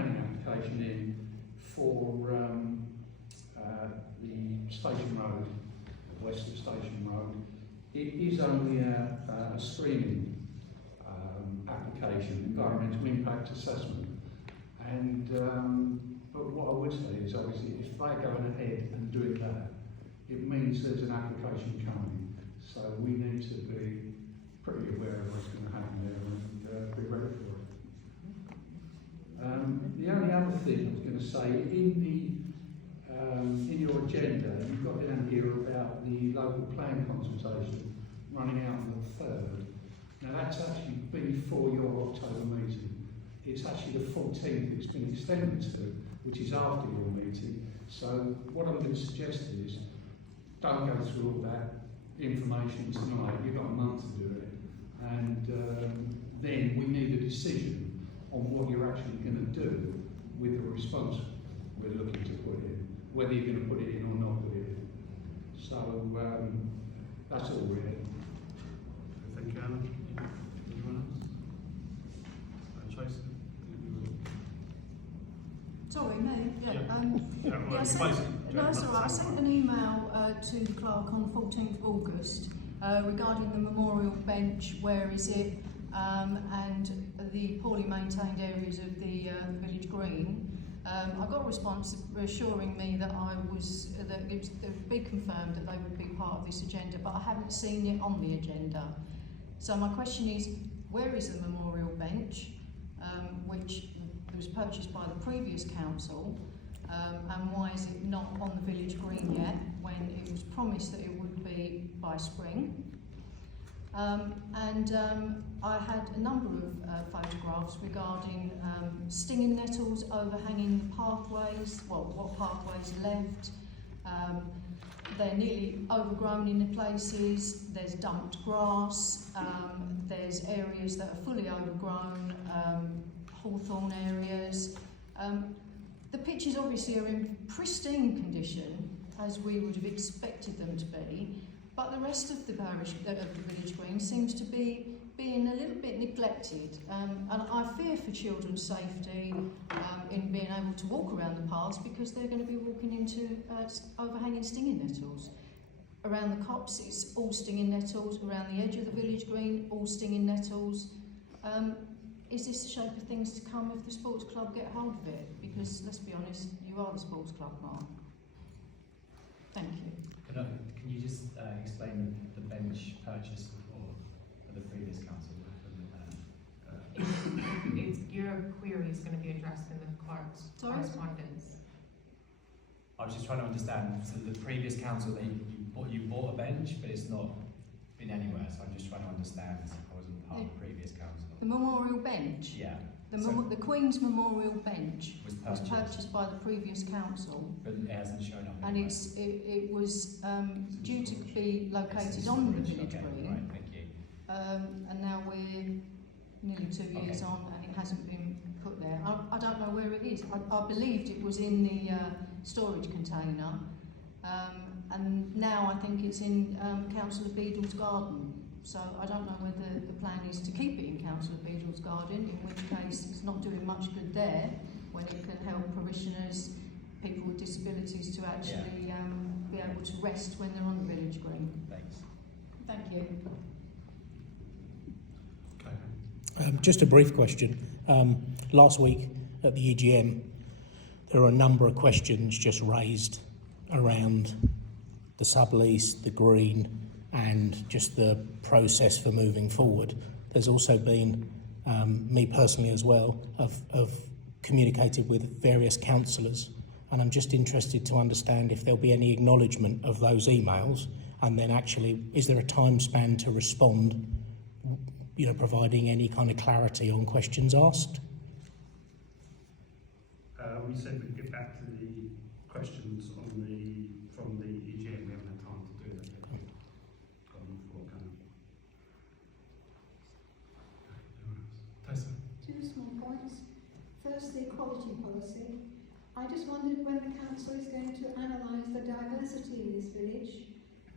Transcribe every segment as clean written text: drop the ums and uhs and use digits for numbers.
planning application in for the Station Road, west of Station Road. It is only a screening application, environmental impact assessment. And but what I would say is, obviously, if they're going ahead and doing that, it means there's an application coming. So we need to be pretty aware of what's going to happen there and be ready for it. The only other thing I was going to say, in your agenda, you've got down here about the local plan consultation running out on the 3rd. Now that's actually before your October meeting. It's actually the 14th it's been extended to, which is after your meeting. So what I'm going to suggest is, don't go through all that information tonight. You've got a month to do it. And then we need a decision on what you're actually going to do with the response we're looking to put in, whether you're going to put it in or not put it in. So that's all really. Thank you, Alan. Anyone else? Tracy? Sorry, me. Yeah. Yeah, I sent an email to the clerk on the 14th of August regarding the memorial bench, where is it, and the poorly maintained areas of the village green. I got a response reassuring me that it would be confirmed that they would be part of this agenda, but I haven't seen it on the agenda. So my question is, where is the memorial bench, which was purchased by the previous council, and why is it not on the village green yet, when it was promised that it would be by spring? I had a number of photographs regarding stinging nettles overhanging the pathways, well, what pathways are left. They're nearly overgrown in places, there's dumped grass, there's areas that are fully overgrown, hawthorn areas. The pitches obviously are in pristine condition, as we would have expected them to be, but the rest of the parish, of the village green, seems to be being a little bit neglected. And I fear for children's safety in being able to walk around the paths, because they're going to be walking into overhanging stinging nettles. Around the copse, it's all stinging nettles. Around the edge of the village green, all stinging nettles. Is this the shape of things to come if the sports club get hold of it? Because, let's be honest, you are the sports club, Mark. Thank you. Can you just explain the bench purchase before the previous council? Your query is going to be addressed in the clerk's correspondence. I was just trying to understand, so the previous council, you bought a bench, but it's not been anywhere, so I'm just trying to understand. I wasn't part of the previous council. The memorial bench? Yeah. The Queen's Memorial Bench was purchased by the previous council, but it hasn't shown up. And it was due to be located on the village green. Right, thank you. And now we're nearly 2 years on, and it hasn't been put there. I don't know where it is. I believed it was in the storage container, and now I think it's in Councillor Beadle's garden. So I don't know whether the plan is to keep it in Councillor Beadle's garden, in which case it's not doing much good there, when it can help parishioners, people with disabilities, to actually be able to rest when they're on the village green. Thanks. Thank you. Okay. Just a brief question. Last week at the EGM, there were a number of questions just raised around the sublease, the green, and just the process for moving forward. There's also been, me personally as well, I've communicated with various councillors, and I'm just interested to understand if there'll be any acknowledgement of those emails, and then actually, is there a time span to respond, providing any kind of clarity on questions asked? We said we'd get back to the questions from the EGM. We haven't had time to do that yet. Got on the floor, Tyson. Two small points. First, the equality policy. I just wondered when the council is going to analyse the diversity in this village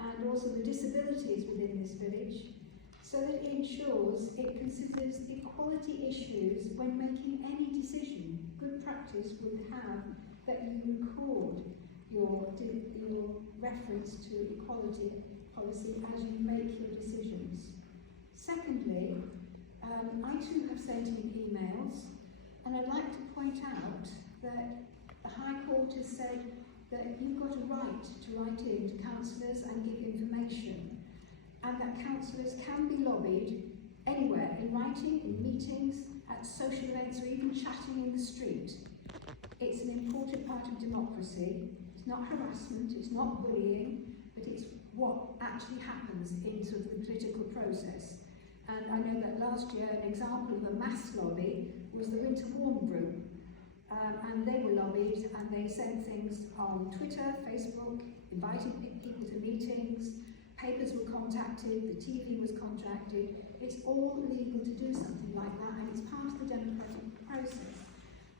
and also the disabilities within this village, so that it ensures it considers equality issues when making any decision. good practice would have that you record your reference to equality policy as you make your decisions. Secondly, I too have sent in emails, and I'd like to point out that the High Court has said that you've got a right to write in to councillors and give information, and that councillors can be lobbied anywhere, in writing, in meetings, at social events, or even chatting in the street. It's an important part of democracy. It's not harassment, it's not bullying, but it's what actually happens in sort of the political process. And I know that last year an example of a mass lobby was the Winter Warm Group. And they were lobbied, and they sent things on Twitter, Facebook, invited people to meetings, papers were contacted, the TV was contacted. It's all legal to do something like that, and it's part of the democratic process.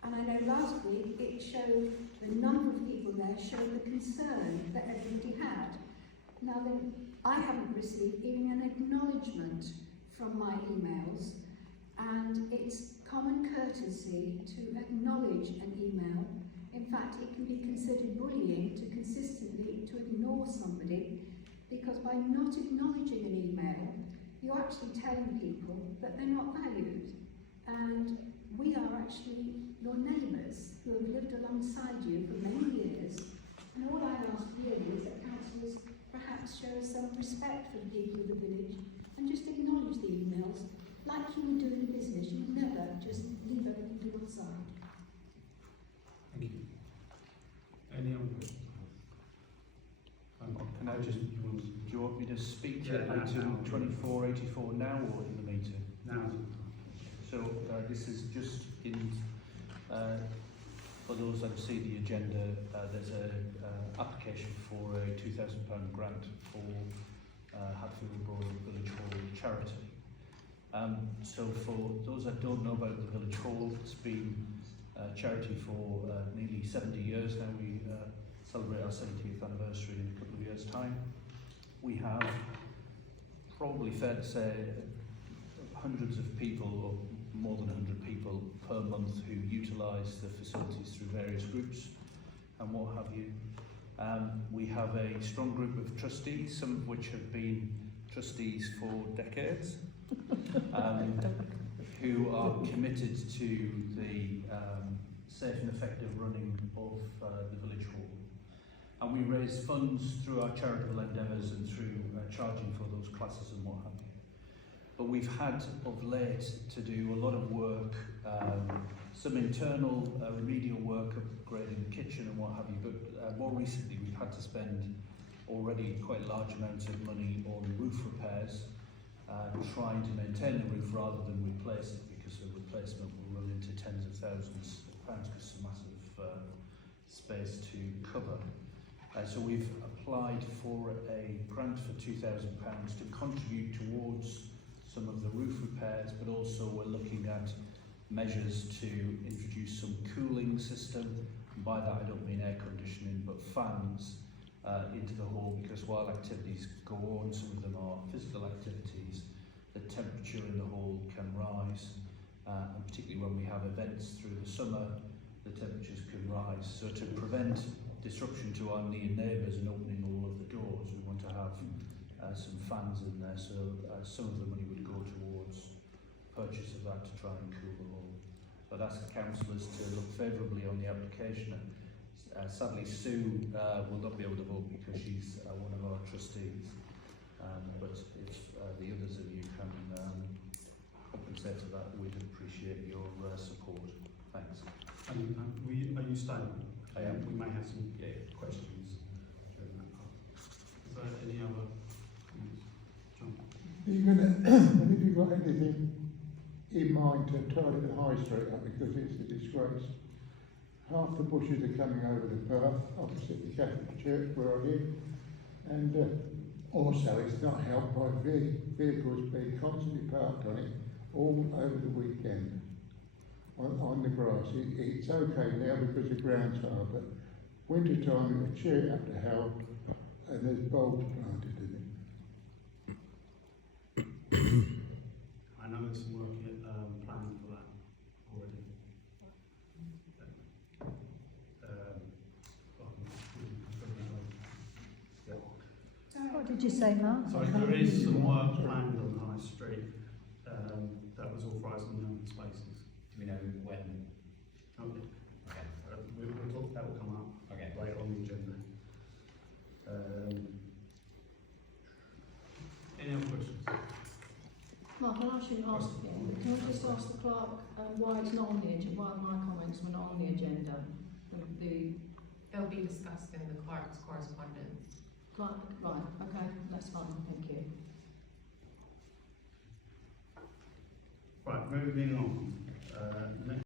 And I know last week it showed, the number of people there showed the concern that everybody had. Now then, I haven't received even an acknowledgement from my emails, and it's common courtesy to acknowledge an email. In fact, it can be considered bullying to consistently to ignore somebody, because by not acknowledging an email, you're actually telling people that they're not valued. And we are actually your neighbours who have lived alongside you for many years. And all I ask really is that councillors perhaps show some respect for the people of the village and just acknowledge the emails like you would do in business. You would never just leave everything to one side. Thank you. Any other questions? Can I just, do you want me to speak to Yeah, item now. 2484 now or in the meeting? Now, So this is just in, for those that see the agenda, there's a application for a £2,000 grant for Hatfield Road Village Hall charity. So for those that don't know about the Village Hall, it's been a charity for nearly 70 years now. We celebrate our 70th anniversary in a couple of years' time. We have, probably fair to say, hundreds of people, or more than 100 people per month, who utilise the facilities through various groups and what have you. We have a strong group of trustees, some of which have been trustees for decades, who are committed to the safe and effective running of the Village Hall. And we raise funds through our charitable endeavours and through charging for those classes and what have you. But we've had of late to do a lot of work, some internal remedial work, upgrading the kitchen and what have you, but more recently we've had to spend already quite large amounts of money on roof repairs, trying to maintain the roof rather than replace it, because the replacement will run into tens of thousands of pounds because it's a massive space to cover. So we've applied for a grant for £2,000 to contribute towards some of the roof repairs, but also we're looking at measures to introduce some cooling system. And by that I don't mean air conditioning, but fans into the hall, because while activities go on, some of them are physical activities, the temperature in the hall can rise, and particularly when we have events through the summer, the temperatures can rise. So to prevent disruption to our near neighbours and opening all of the doors, we want to have some fans in there, so some of the money would go towards purchase of that to try and cool the hall. So I'd ask the councillors to look favourably on the application. Sadly, Sue will not be able to vote because she's one of our trustees, but if the others of you can compensate for that, we'd appreciate your support. Thanks. are you staying? I am. We may have some questions during that part. Is there any other comments? John? Have you got anything in mind to tidy the high street up, because it's a disgrace? Half the bushes are coming over the path opposite the Catholic Church where I live, and also it's not helped by vehicles being constantly parked on it all over the weekend on the grass. It's okay now because the ground's hard, but winter time it would cheer it up to hell, and there's bulbs planted in it. I know there's some work planned for that already. you say, Mark? So there is some work planned on High Street that was authorised in the open spaces. Do we know when? Okay. Okay. We'll talk, that will come up Okay. later on the agenda. Any other questions? Mark, I shouldn't ask again, but can I just ask the clerk why it's not on the agenda, why my comments were not on the agenda? They'll be discussed in the clerk's correspondence. Right, okay, that's fine, thank you. Right, moving on.